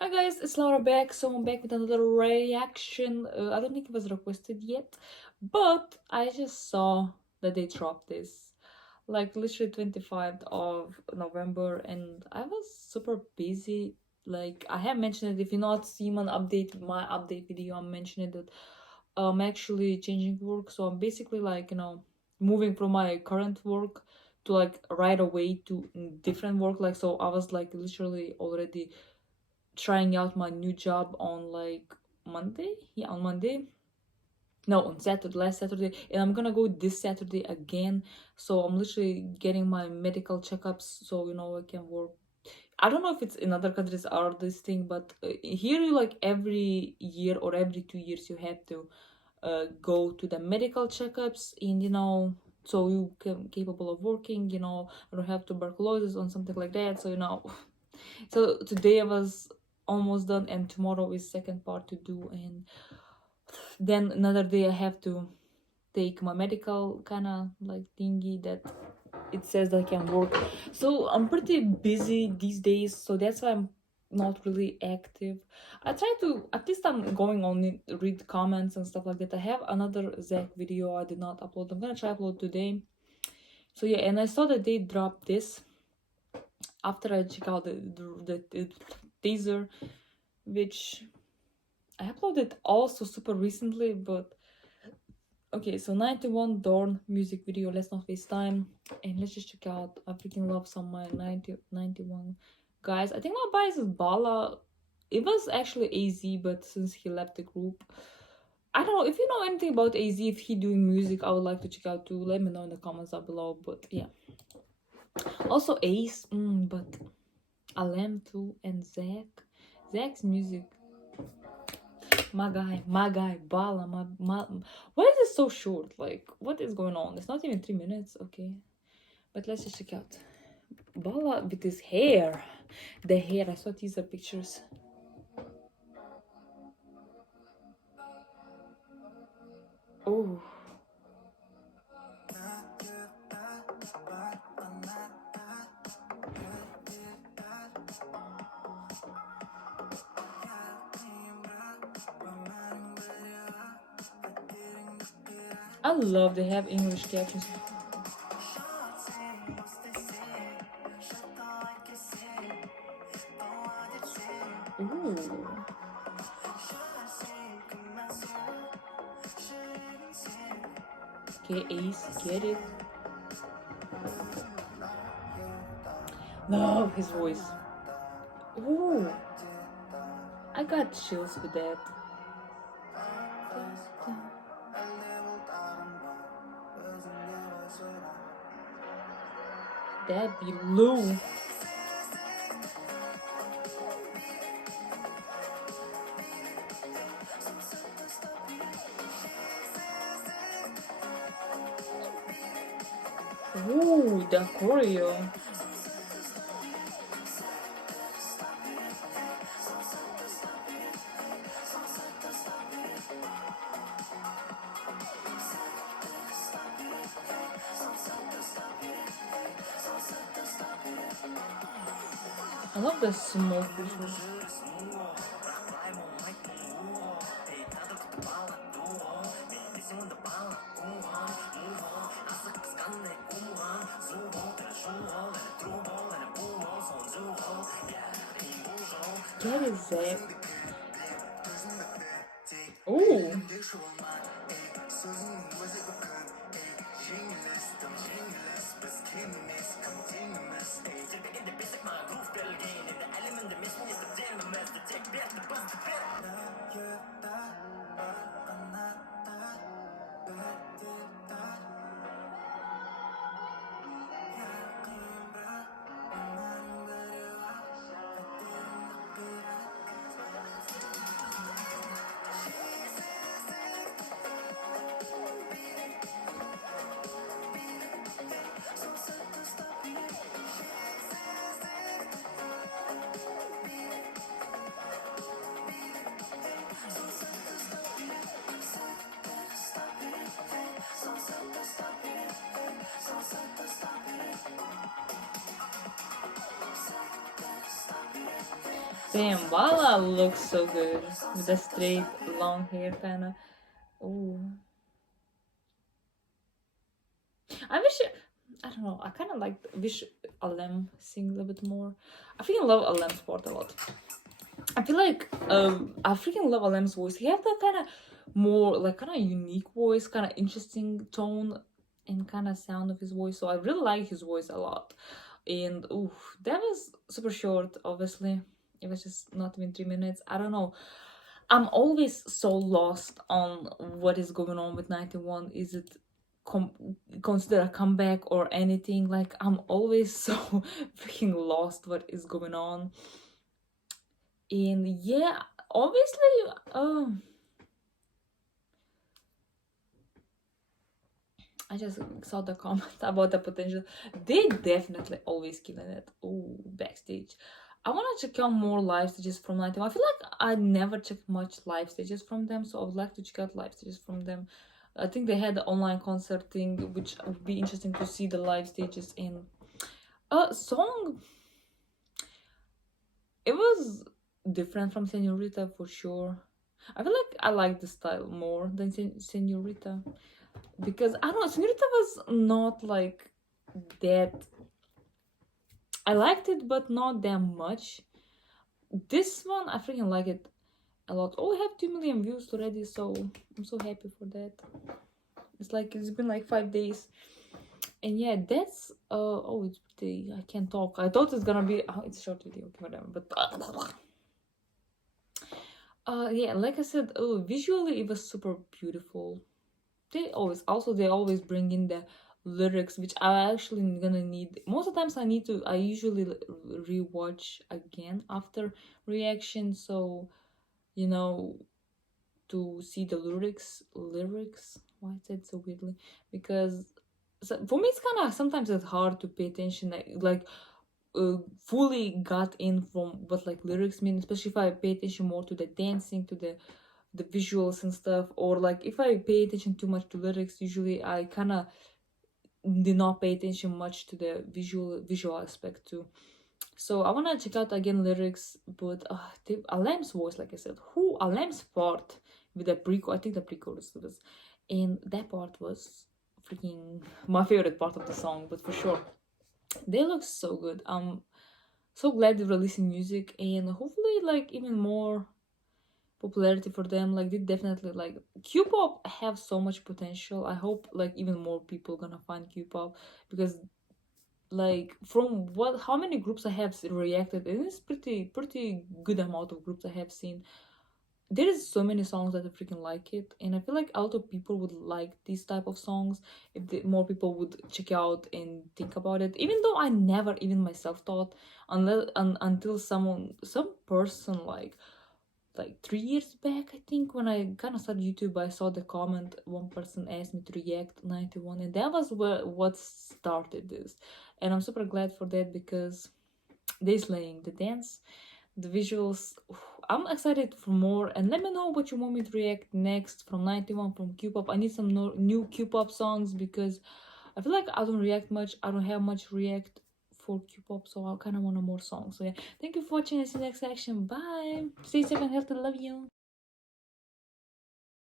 Hi guys, it's Laura back. So I'm back with another reaction. I don't think it was requested yet, but I just saw that they dropped this like literally 25th of November, and I was super busy. Like I have mentioned it. If you not see my update video, I'm mentioning that I'm actually changing work. So I'm basically like moving from my current work to like right away to different work. Like so, I was like literally already trying out my new job on like Monday. Yeah, on Monday. No, on Saturday, last Saturday, and I'm gonna go this Saturday again. So I'm literally getting my medical checkups, so I can work. I don't know if it's in other countries are this thing, but here you like every year or every 2 years you have to go to the medical checkups, and so you can capable of working. I don't have tuberculosis or something like that. So so today I was almost done, and tomorrow is second part to do, and then another day I have to take my medical kind of like thingy that it says that I can work. So I'm pretty busy these days, so that's why I'm not really active. I try to, at least I'm going on it, read comments and stuff like that. I have another Zach video I did not upload. I'm gonna try upload today. So yeah, and I saw that they dropped this after I check out the teaser, which I uploaded also super recently. But okay, so 91 Dawn music video. Let's not waste time, and let's just check out. I freaking love some my 91 guys. I think my bias is Bala. It was actually AZ, but since he left the group, I don't know if you know anything about AZ. If he doing music, I would like to check out too. Let me know in the comments down below. But yeah, also Ace, but Alem too, and Zach's music. My guy, Bala, why is it so short? Like, what is going on? It's not even 3 minutes, okay. But let's just check out Bala with his hair. The hair, I saw teaser pictures. Oh, I love they have English captions. Ooh. Okay, Ace, get it. Love his voice. Ooh, I got chills with that. That be Lou. Ooh, the choreo. I love the smoke visuals. Get it, Zach. Ooh. Damn, Vala looks so good with the straight long hair kinda. Ooh. I wish I don't know, I kinda wish Alem sing a little bit more. I freaking love Alem's part a lot. I feel like I freaking love Alem's voice. He has that kinda more like kinda unique voice, kinda interesting tone and kinda sound of his voice. So I really like his voice a lot. And ooh, that was super short, obviously. It was just not even 3 minutes. I don't know. I'm always so lost on what is going on with 91. Is it consider a comeback or anything? Like, I'm always so freaking lost what is going on. And yeah, obviously, I just saw the comment about the potential. They definitely always killing it. Oh, backstage. I want to check out more live stages from 91. I feel like I never checked much live stages from them, so I would like to check out live stages from them. I think they had the online concert thing, which would be interesting to see the live stages in. Song. It was different from Senorita for sure. I feel like I like the style more than Senorita. Because I don't know, Senorita was not like that. I liked it, but not that much. This one, I freaking like it a lot. Oh, we have 2 million views already, so I'm so happy for that. It's been like 5 days, and yeah, that's oh, it's pretty. I can't talk. I thought it's gonna be it's a short video, okay, whatever. But yeah, like I said, visually it was super beautiful. They always bring in the lyrics, which I actually gonna need. Most of the times I usually rewatch again after reaction, so you know, to see the lyrics. Why I said so weirdly? Because for me it's kind of sometimes it's hard to pay attention, fully got in from what like lyrics mean, especially if I pay attention more to the dancing, to the visuals and stuff, or like if I pay attention too much to lyrics, usually I kind of did not pay attention much to the visual aspect too. So I want to check out again lyrics, but Alem's voice, like I said, who Alem's part with the pre-chorus, I think the pre-chorus was, and that part was freaking my favorite part of the song. But for sure, they look so good. I'm so glad they're releasing music, and hopefully like even more popularity for them. Like they definitely like Q-pop have so much potential. I hope like even more people gonna find Q-pop, because like from what how many groups I have reacted, and it's pretty good amount of groups I have seen. There is so many songs that I freaking like it, and I feel like a lot of people would like these type of songs if more people would check out and think about it. Even though I never even myself thought, until some person like 3 years back, I think, when I kind of started YouTube, I saw the comment. One person asked me to react 91, and that was what started this. And I'm super glad for that, because they slaying the dance, the visuals. I'm excited for more, and let me know what you want me to react next from 91, from Q-pop. I need some new Q-pop songs, because I feel like I don't react much. I don't have much react for Q-pop, so I kind of want more songs. So yeah, thank you for watching. I see you next section. Bye. Stay safe and healthy. Love you.